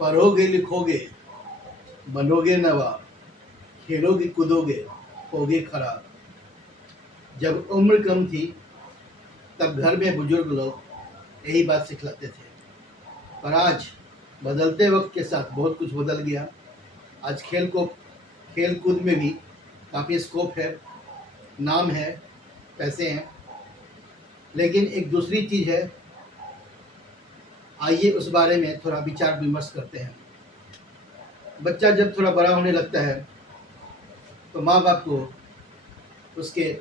पढ़ोगे लिखोगे बनोगे नवाब, खेलोगे कूदोगे होगे खराब। जब उम्र कम थी तब घर में बुजुर्ग लोग यही बात सिखलाते थे, पर आज बदलते वक्त के साथ बहुत कुछ बदल गया। आज खेल कूद में भी काफ़ी स्कोप है, नाम है, पैसे हैं, लेकिन एक दूसरी चीज़ है। आइए उस बारे में थोड़ा विचार विमर्श करते हैं। बच्चा जब थोड़ा बड़ा होने लगता है तो माँ बाप को उसके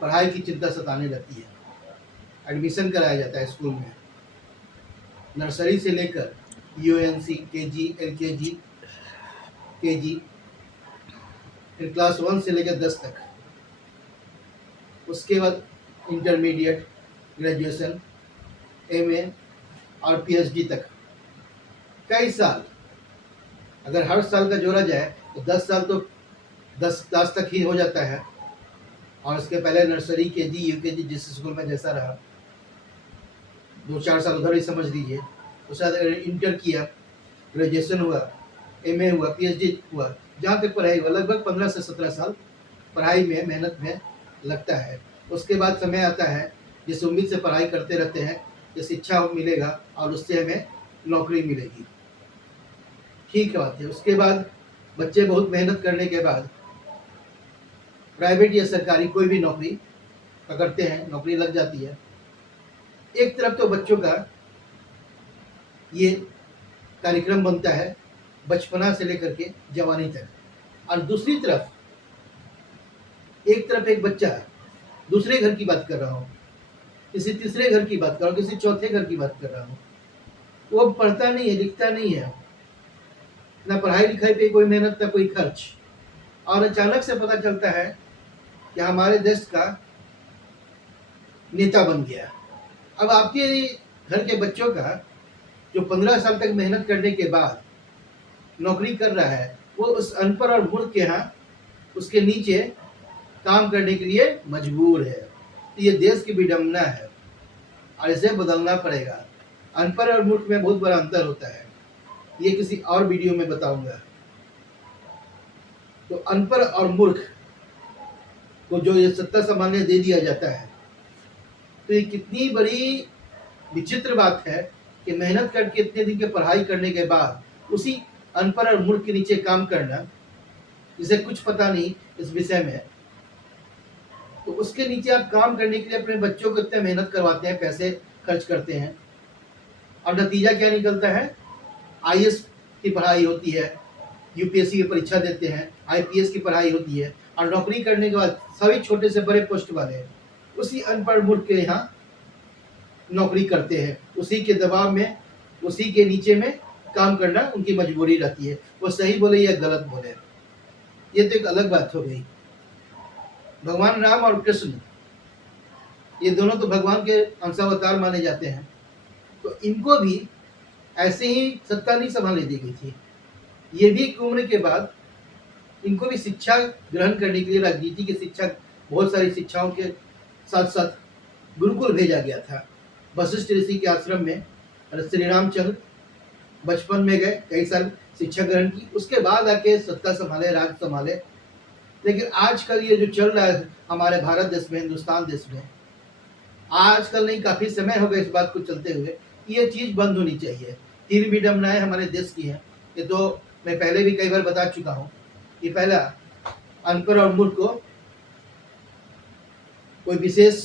पढ़ाई की चिंता सताने लगती है। एडमिशन कराया जाता है स्कूल में, नर्सरी से लेकर यूएनसी, केजी, एलकेजी, केजी, फिर क्लास 1 से लेकर 10 तक, उसके बाद इंटरमीडिएट, ग्रेजुएशन, एमए और पीएचडी तक। कई साल, अगर हर साल का जोड़ा जाए तो 10 साल तो 10 क्लास तक ही हो जाता है। और उसके पहले नर्सरी, केजी, यूकेजी, जिस स्कूल में जैसा रहा, 2-4 साल उधर ही समझ लीजिए। उसके बाद इंटर किया, ग्रेजुएशन हुआ, एमए हुआ, पीएचडी हुआ, जहाँ तक पढ़ाई हुआ, लगभग 15 से 17 साल पढ़ाई में, मेहनत में लगता है। उसके बाद समय आता है जिस उम्मीद से पढ़ाई करते रहते हैं कि शिक्षा मिलेगा और उससे हमें नौकरी मिलेगी। ठीक बात है। उसके बाद बच्चे बहुत मेहनत करने के बाद प्राइवेट या सरकारी कोई भी नौकरी पकड़ते हैं, नौकरी लग जाती है। एक तरफ तो बच्चों का ये कार्यक्रम बनता है बचपना से लेकर के जवानी तक, और दूसरी तरफ एक बच्चा दूसरे घर की बात कर रहा हूँ, किसी तीसरे घर की बात कर रहा हूँ, किसी चौथे घर की बात कर रहा हूँ। वो पढ़ता नहीं है, लिखता नहीं है, ना पढ़ाई लिखाई पे कोई मेहनत, ना कोई खर्च, और अचानक से पता चलता है कि हमारे देश का नेता बन गया। अब आपके घर के बच्चों का जो 15 साल तक मेहनत करने के बाद नौकरी कर रहा है, वो उस अनपढ़ और मूर्ख के यहाँ उसके नीचे काम करने के लिए मजबूर है। तो ये देश की विडंबना है और इसे बदलना पड़ेगा। अनपढ़ और मूर्ख में बहुत बड़ा अंतर होता है, ये किसी और वीडियो में बताऊंगा। तो अनपढ़ और मूर्ख को जो ये सत्ता संभालने दे दिया जाता है, तो ये कितनी बड़ी विचित्र बात है कि मेहनत करके इतने दिन की पढ़ाई करने के बाद उसी अनपढ़ और मूर्ख के नीचे काम करना, जिसे कुछ पता नहीं इस विषय में, तो उसके नीचे आप काम करने के लिए अपने बच्चों को इतने मेहनत करवाते हैं, पैसे खर्च करते हैं, और नतीजा क्या निकलता है? आईएएस की पढ़ाई होती है, यूपीएससी की परीक्षा देते हैं, आईपीएस की पढ़ाई होती है, और नौकरी करने के बाद सभी छोटे से बड़े पोस्ट वाले उसी अनपढ़ मूर्ख के यहाँ नौकरी करते हैं। उसी के दबाव में, उसी के नीचे में काम करना उनकी मजबूरी रहती है। वो सही बोले या गलत बोले, ये तो एक अलग बात हो गई। भगवान राम और कृष्ण, ये दोनों तो भगवान के अंशावतार माने जाते हैं, तो इनको भी ऐसे ही सत्ता नहीं संभालने दी गई थी। ये भी एक उम्र के बाद इनको भी शिक्षा ग्रहण करने के लिए, राजनीति की शिक्षा, बहुत सारी शिक्षाओं के साथ साथ गुरुकुल भेजा गया था। वशिष्ठ ऋषि के आश्रम में श्री रामचंद्र बचपन में गए, कई साल शिक्षा ग्रहण की, उसके बाद आके सत्ता संभाले, राज संभाले। लेकिन आजकल ये जो चल रहा है हमारे भारत देश में, हिंदुस्तान देश में, आजकल नहीं, काफ़ी समय हो गया इस बात को चलते हुए, ये चीज़ बंद होनी चाहिए। तीन विडंबनाएं हमारे देश की हैं, ये तो मैं पहले भी कई बार बता चुका हूँ। कि पहला, अनपढ़ और मूर्ख को कोई विशेष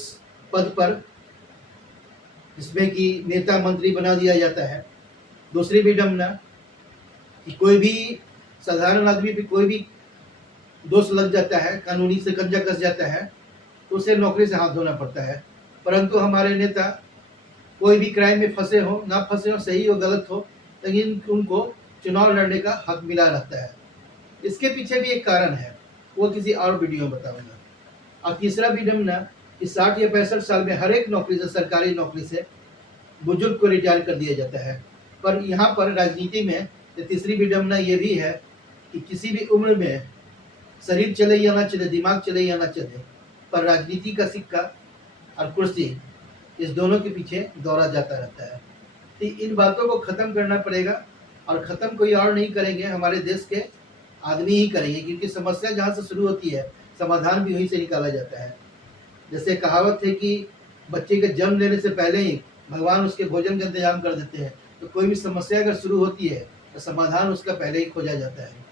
पद पर, जिसमें कि नेता मंत्री बना दिया जाता है। दूसरी विडंबना कि कोई भी साधारण आदमी पे कोई भी दोष लग जाता है, कानूनी शिकंजा कस जाता है, तो उसे नौकरी से हाथ धोना पड़ता है। परंतु हमारे नेता कोई भी क्राइम में फंसे हो, ना फंसे हो, सही हो गलत हो, लेकिन उनको चुनाव लड़ने का हक मिला रहता है। इसके पीछे भी एक कारण है, वो किसी और वीडियो में बताऊंगा। और तीसरा विडंबना कि 60 या 65 साल में हर एक नौकरी से, सरकारी नौकरी से बुजुर्ग को रिटायर कर दिया जाता है। पर यहाँ पर राजनीति में तीसरी विडंबना ये भी है कि किसी भी उम्र में शरीर चले या ना चले, दिमाग चले या ना चले, पर राजनीति का सिक्का और कुर्सी, इस दोनों के पीछे दौड़ा जाता रहता है। तो इन बातों को ख़त्म करना पड़ेगा और ख़त्म कोई और नहीं करेंगे, हमारे देश के आदमी ही करेंगे, क्योंकि समस्या जहाँ से शुरू होती है समाधान भी वहीं से निकाला जाता है। जैसे कहावत है कि बच्चे के जन्म लेने से पहले ही भगवान उसके भोजन का इंतजाम कर देते हैं, तो कोई भी समस्या अगर शुरू होती है तो समाधान उसका पहले ही खोजा जाता है।